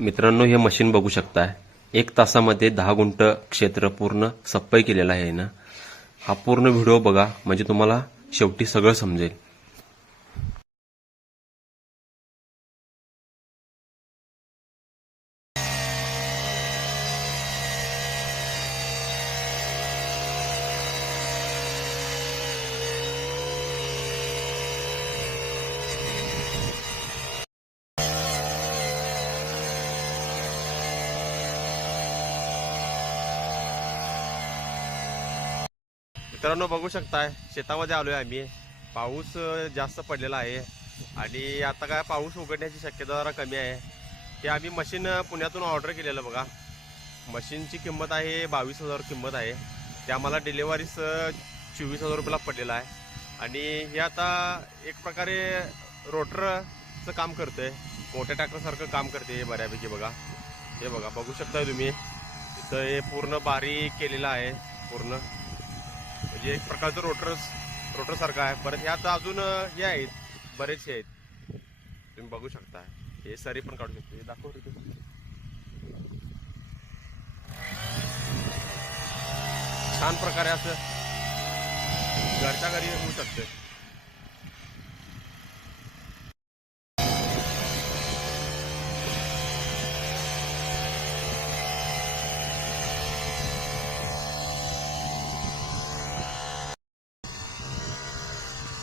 मित्रांनो, हे मशीन बघू शकताय. 1 तासामध्ये 10 गुंठ क्षेत्र पूर्ण सप्पई केलेलं आहे ना. हा पूर्ण व्हिडिओ बघा म्हणजे तुम्हाला शेवटी सगळं समजेल. मित्रांनो, बघू शकताय शेतामध्ये आलोय आम्ही. पाऊस जास्त पडलेला आहे आणि आता काय पाऊस उघडण्याची शक्यता जरा कमी आहे. ते आम्ही मशीन पुण्यातून ऑर्डर केलेलं बघा. मशीनची किंमत आहे 22,000 किंमत आहे. ते आम्हाला डिलेवरीस 24,000 रुपयाला पडलेला आहे आणि हे आता एक प्रकारे रोटरचं काम करतंय. मोठ्या ट्रॅक्टरसारखं काम करते बऱ्यापैकी बघा. हे बघा, बघू शकताय तुम्ही. इथं हे पूर्ण बारीक केलेलं आहे पूर्ण, म्हणजे एक प्रकारचं रोटर सारखं आहे. परत ह्यात अजून हे आहेत, बरेचसे आहेत, तुम्ही बघू शकता. हे सरी पण काढू शकते, दाखव तिथे. छान प्रकारे असं घरच्या घरी होऊ शकते.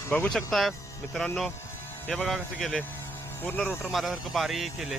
बघू शकता मित्रांनो, हे बघा कसं केले. पूर्ण रोटर मारल्यासारखं बारीक केले.